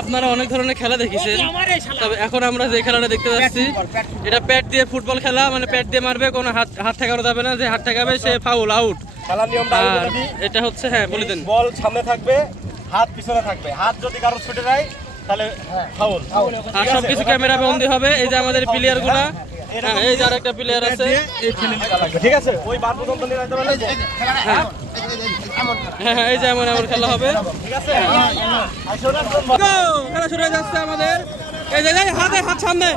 আপনারা অনেক ধরনের খেলা দেখেছেন, তবে এখন আমরা যে খেলাটা দেখতে যাচ্ছি এটা প্যাড দিয়ে ফুটবল খেলা, মানে প্যাড দিয়ে মারবে, কোনো হাত ঠেকানো যাবে না, যে হাত ঠেকাবে সে ফাউল, আউট। খেলার নিয়মটা এটা হচ্ছে, হ্যাঁ বলে দেন। বল সামনে থাকবে, হাত পিছনে থাকবে, হাত যদি কারো ছুটে যায় তাহলে ফাউল। আর সবকিছু ক্যামেরা বন্দি হবে। এই যে আমাদের প্লেয়ার গুলা, এই যে আরেকটা প্লেয়ার আছে, ঠিক আছে, ওই বার পর্যন্ত নিয়ে যেতে পারলে হ্যাঁ হ্যাঁ, এই যে এমন এমন খেলা হবে, ঠিক আছে। খেলা শুরু হয়ে যাচ্ছে আমাদের। এই যে হাতে হাত সামনে,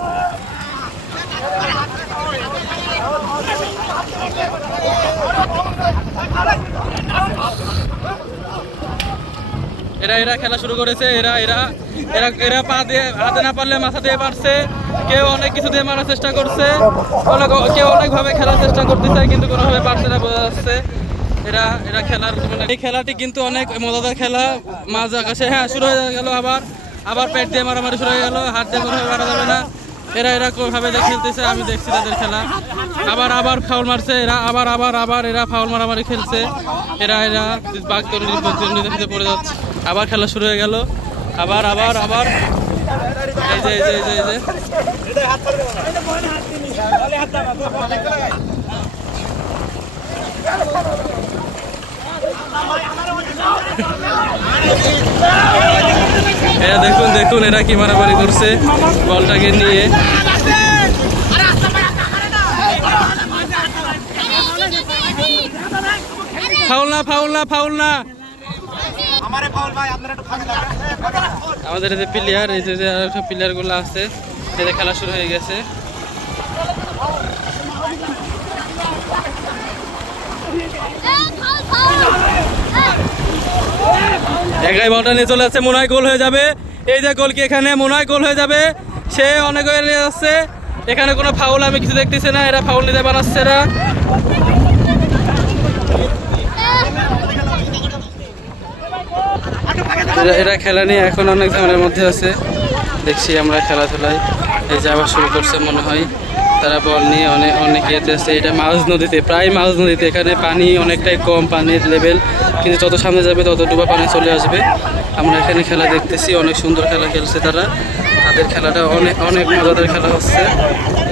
এরা খেলা শুরু করেছে। এরা পা দিয়ে, হাতে না পারলে মাথা দিয়ে পারছে, কেউ অনেক কিছু দিয়ে মারার চেষ্টা করছে, কেউ অনেকভাবে খেলার চেষ্টা করতেছে, কিন্তু কোনোভাবে পারছে না, বোঝা যাচ্ছে। এরা খেলার, মানে এই খেলাটি কিন্তু অনেক মজাদার খেলা। মাঝ আকাশে হ্যাঁ শুরু হয়ে গেল, আবার পেট দিয়ে মারামারি শুরু হয়ে গেল, হাত দিয়ে কোনোভাবে মারা যাবে না। এরা কোনোভাবে খেলতেছে, আমি দেখছি তাদের খেলা। আবার ফাউল মারছে এরা, আবার এরা ফাউল মারামারি খেলছে। এরা বাঘ তরুণীতে পড়ে যাচ্ছে। আবার খেলা শুরু হয়ে গেল, আবার এই যে দেখুন এরা কি মারামারি করছে বলটাকে নিয়ে। ফাউল না আমাদের যে প্লেয়ার, এই যে আরেকটা প্লেয়ার গুলো আছে, এদের খেলা শুরু হয়ে গেছে। একাই বলটা নিয়ে চলে যাচ্ছে, মনে হয় গোল হয়ে যাবে। এই যে গোল, কি এখানে মনে হয় গোল হয়ে যাবে, সে অনেক নিয়ে যাচ্ছে। এখানে কোনো ফাউল আমি কিছু দেখতেছি না, এরা ফাউল নিতে বানাচ্ছে। এরা খেলা নিয়ে এখন অনেক ঝামেলার মধ্যে আছে, দেখছি আমরা খেলাধুলায়। এই যে আবার শুরু করছে মনে হয়, তারা বল নিয়ে অনেক ইয়েতে আছে। এটা মাঝ নদীতে, প্রায় মাঝ নদীতে, এখানে পানি অনেকটাই কম, পানির লেভেল, কিন্তু যত সামনে যাবে তত ডুবা পানি চলে আসবে। আমরা এখানে খেলা দেখতেছি, অনেক সুন্দর খেলা খেলছে তারা। তাদের খেলাটা অনেক মজাদার খেলা হচ্ছে,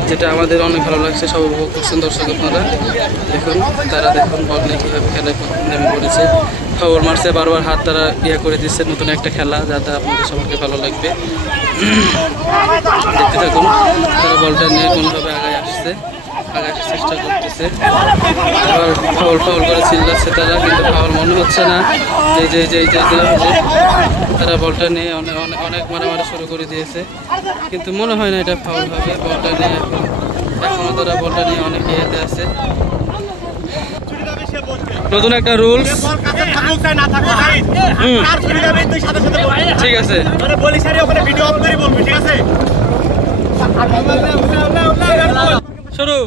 যেটা আমাদের অনেক ভালো লাগছে। সব উপভোগ করছেন দর্শক আপনারা। দেখুন বল নিয়ে কীভাবে খেলায় নেমে পড়েছে, ফাউল মারছে, বারবার হাত তারা করে দিচ্ছে। নতুন একটা খেলা, যাতে আপনাদের সবাইকে ভালো লাগবে, দেখতে থাকুন। তারা বলটা নিয়ে কোনোভাবে আগায় আসার চেষ্টা করতেছে। আবার ফাউল করে চিল্লাচ্ছে তারা, কিন্তু ফাউল মনে হচ্ছে না। এই যে তারা বলটা নিয়ে অনেক মারামারি শুরু করে দিয়েছে, কিন্তু মনে হয় না এটা ফাউল হবে। বলটা নিয়ে এখনো তারা বলটা নিয়ে অনেক ইয়েতে আছে। নতুন একটা রুলস, ঠিক আছে, শুরু।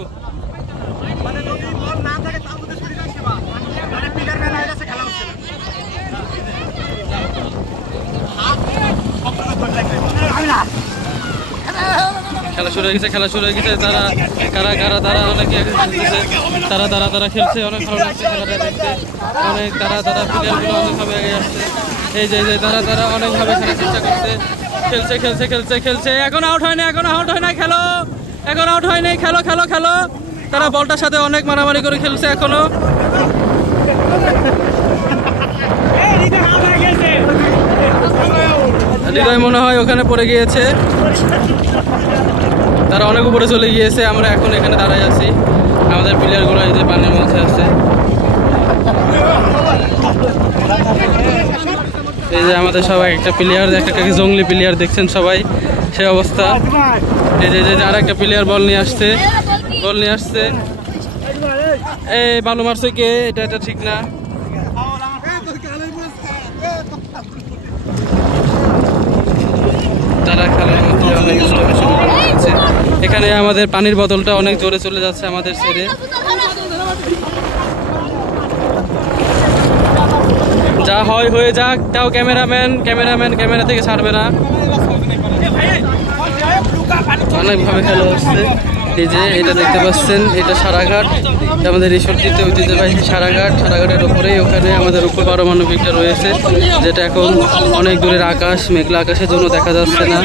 খেলা শুরু হয়ে গেছে। তারা অনেকে তারা খেলছে, অনেক ভালো লাগছে খেলাটা দেখতে। অনেক তারা প্লেয়ারগুলো অনেকভাবে এগিয়ে আসছে। এই যে তারা অনেকভাবে খেলার চেষ্টা করছে, খেলছে। এখন আউট হয় না, খেলো। তারা বলটার সাথে অনেক মারামারি করে খেলছে এখনো। হৃদয় মনে হয় ওখানে পড়ে গিয়েছে, তারা অনেক উপরে চলে গিয়েছে। আমরা এখন এখানে দাঁড়াই আছি, আমাদের প্লেয়ারগুলো এই যে পানির মধ্যে আছে। এই যে আমাদের সবাই একটা প্লেয়ার, একটা জঙ্গলি প্লেয়ার দেখছেন সবাই, সে অবস্থা। এই যে আর একটা প্লেয়ার বল নিয়ে আসছে। এই বালু মারছে কে, এটা ঠিক না। তারা খেলার মধ্যে অনেক শুরু করে দিচ্ছে। এখানে আমাদের পানির বোতলটা অনেক জোরে চলে যাচ্ছে আমাদের ছেড়ে। যা হয় হয়ে যাক, তাও ক্যামেরাম্যান ক্যামেরা থেকে ছাড়বে না। অনেকভাবে খেলা হচ্ছে। এই যে এটা দেখতে পাচ্ছেন, এটা সারাঘাট, আমাদের ঈশ্বরদীতে ঐতিহ্যবাহী সারাঘাট। সারাঘাটের উপরেই ওখানে আমাদের উপর পারমাণবিকটা রয়েছে, যেটা এখন অনেক দূরের আকাশ, মেঘলা আকাশের জন্য দেখা যাচ্ছে না,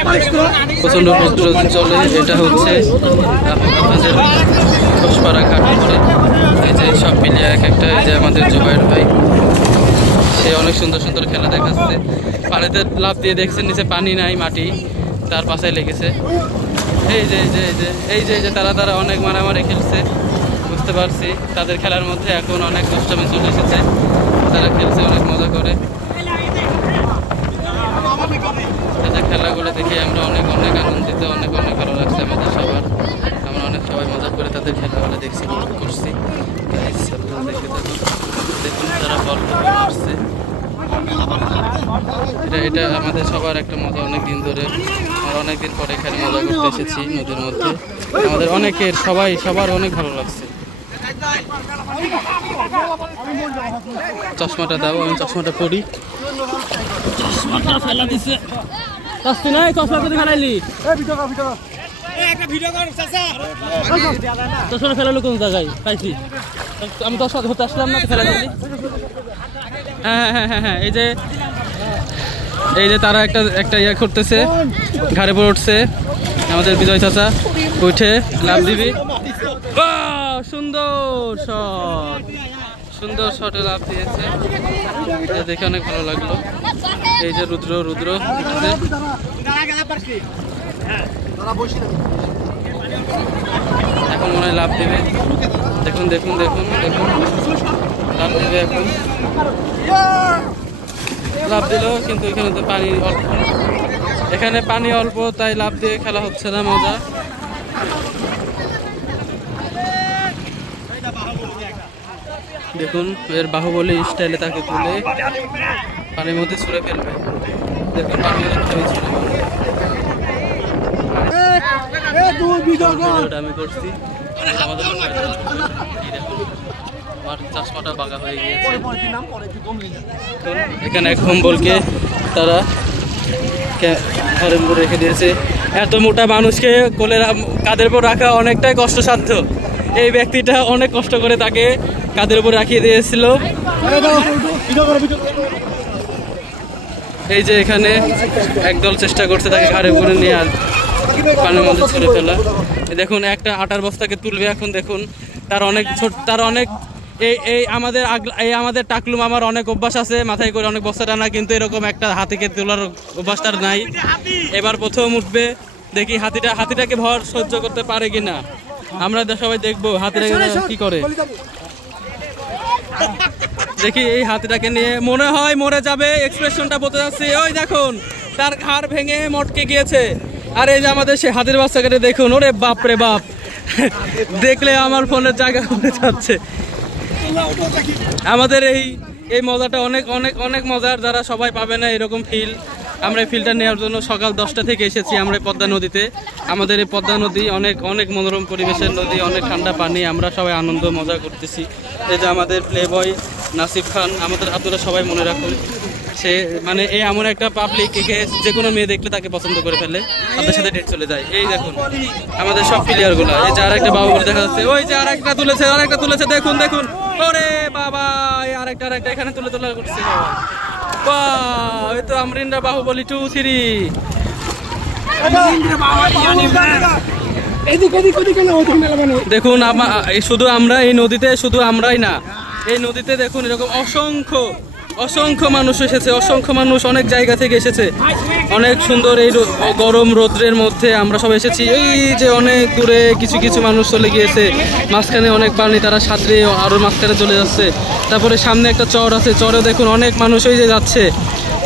প্রচণ্ড রৌদ্র চলে। এটা হচ্ছে আপনাদের ঘোষপাড়া ঘাট করে। এই যে সব মিলিয়ে এক একটা, এই যে আমাদের জুবাইর ভাই, সে অনেক সুন্দর সুন্দর খেলা দেখাচ্ছে। পানিতে লাফ দিয়ে দেখছেন, নিচে পানি নাই, মাটি তার পাশে লেগেছে। এই যে এই যে তারা অনেক মারামারি খেলছে, বুঝতে পারছি তাদের খেলার মধ্যে এখন অনেক দুষ্টামি চলে এসেছে, তারা খেলছে অনেক মজা করে। তাদের খেলাগুলো দেখে আমরা অনেক আনন্দিত, অনেক ভালো লাগছে আমাদের সবার। আমরা অনেক সবাই মজা করে তাদের খেলাগুলো দেখছি, করছি। দেখুন তারা বল মারছে, এটা আমাদের সবার একটা মজা। অনেক দিন ধরে, আমরা অনেকদিন পরে এখানে মজা করতে এসেছি নদীর মধ্যে। আমাদের অনেকের সবার অনেক ভালো লাগছে। চশমাটা দাও, আমি চশমাটা পরি। চশমাটা ফেলা দিছে, চশমা করে ফেলাইলি, চশমাটা ফেলালো কোন জায়গায় পাইছি আমি? চশমা ধরতে আসলাম না, ফেলা দিলি। হ্যাঁ, এই যে তারা একটা ইয়ে করতেছে, ঘাড়ে পড়ে উঠছে আমাদের বিজয় চাচা, উঠে লাভ দিবি। সুন্দর শটে লাভ দিয়েছে, দেখে অনেক ভালো লাগলো। এই যে রুদ্র এখন মনে হয় লাভ দেবে। দেখুন লাভ দেবে এখন। লাভ দিল, কিন্তু এখানে তো পানি অল্প, এখানে পানি অল্প, তাই লাভ দিয়ে খেলা হচ্ছে না মজা। দেখুন এর বাহুবলী স্টাইলে তাকে তুলে পানির মধ্যে ছুঁড়ে ফেলবে। দেখুন পানির মধ্যে আমি করছি, চশমাটা বাঁকা হয়ে গিয়েছে। এখানে এক কম্বলকে তারা ঘরের উপর রেখে দিয়েছে। এত মোটা মানুষকে কোলের কাঁধের উপর রাখা অনেকটাই কষ্টসাধ্য। এই ব্যক্তিটা অনেক কষ্ট করে তাকে কাঁধের উপর রাখিয়ে দিয়েছিল। এই যে এখানে একদল চেষ্টা করছে তাকে ঘাড়ের উপরে নিয়ে আর পানির মধ্যে ছুঁড়ে ফেলা। দেখুন একটা আটার বস্তাকে তুলবে এখন। দেখুন তার অনেক আমাদের টাকলু মামার অনেক অভ্যাস আছে মাথায় করে অনেক বস্তা টানা, কিন্তু এরকম একটা হাতিকে তোলার অভ্যাস তার নাই। এবার প্রথম উঠবে, দেখি হাতিটাকে ভর সহ্য করতে পারে কিনা। আমরা সবাই দেখবো হাতিটা কি করে। দেখি এই হাতিটাকে নিয়ে মনে হয় মরে যাবে, এক্সপ্রেশনটা বলতে যাচ্ছে। ওই দেখুন তার ঘাড় ভেঙে মটকে গিয়েছে। আর এই যে আমাদের সেই হাতির বাচ্চাকে দেখুন, ওরে বাপ রে বাপ, দেখলে আমার ফোনের জায়গা হয়ে যাচ্ছে। আমাদের এই মজাটা অনেক মজার, যারা সবাই পাবে না এরকম ফিল। আমরা এই ফিলটা নেওয়ার জন্য সকাল 10টা থেকে এসেছি আমরা পদ্মা নদীতে। আমাদের এই পদ্মা নদী অনেক মনোরম পরিবেশের নদী, অনেক ঠান্ডা পানি, আমরা সবাই আনন্দ মজা করতেছি। এই যে আমাদের প্লে বয় নাসিফ খান, আপনারা সবাই মনে রাখুন, সে মানে এই এমন একটা পাবলিক, একে যে কোনো মেয়ে দেখলে তাকে পছন্দ করে ফেলে, তাদের সাথে ডেট চলে যায়। এই দেখুন আমাদের সব প্লেয়ার গুলা। এই যে আরেকটা বাহুবলী দেখা যাচ্ছে, ওই যে আরেকটা তুলেছে, দেখুন ওরে বাবা, আরেকটা এখানে তোলা করছে। এই তো আমরিনরা বাহুবলী 2, 3। দেখুন শুধু আমরা এই নদীতে, শুধু আমরাই না, এই নদীতে দেখুন এরকম অসংখ্য মানুষ এসেছে, অসংখ্য মানুষ অনেক জায়গা থেকে এসেছে। অনেক সুন্দর এই গরম রৌদ্রের মধ্যে আমরা সবাই এসেছি। এই যে অনেক দূরে কিছু মানুষ চলে গিয়েছে, মাঝখানে অনেক পানি, তারা সাঁতরে আরো মাঝখানে চলে যাচ্ছে। তারপরে সামনে একটা চর আছে, চরে দেখুন অনেক মানুষ ওই যে যাচ্ছে,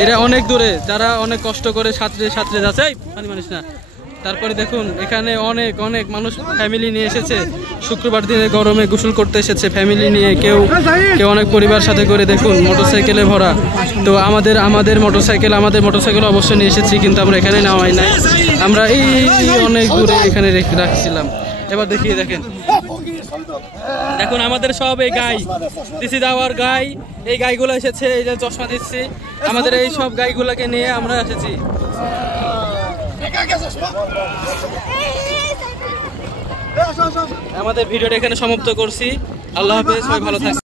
এরা অনেক দূরে, যারা অনেক কষ্ট করে সাঁতরে যাচ্ছে। পানি মানুষ না। তারপরে দেখুন এখানে অনেক মানুষ ফ্যামিলি নিয়ে এসেছে, শুক্রবার দিনে গরমে গোসল করতে এসেছে ফ্যামিলি নিয়ে, কেউ অনেক পরিবার সাথে করে। দেখুন মোটরসাইকেলে ভরা। তো আমাদের মোটরসাইকেল অবশ্যই নিয়ে এসেছি, কিন্তু আমরা এখানে নেওয়াই নাই, আমরা এই অনেক দূরে এখানে রাখছিলাম। এবার দেখুন আমাদের সব এই গাই, দিস ইজ আওয়ার গাই। এই গাইগুলো এসেছে, এই যে চশমা দিচ্ছি, আমাদের এই সব গাইগুলোকে নিয়ে আমরা এসেছি। আমাদের ভিডিওটা এখানে সমাপ্ত করছি। আল্লাহ হাফেজ, সবাই ভালো থাকবেন।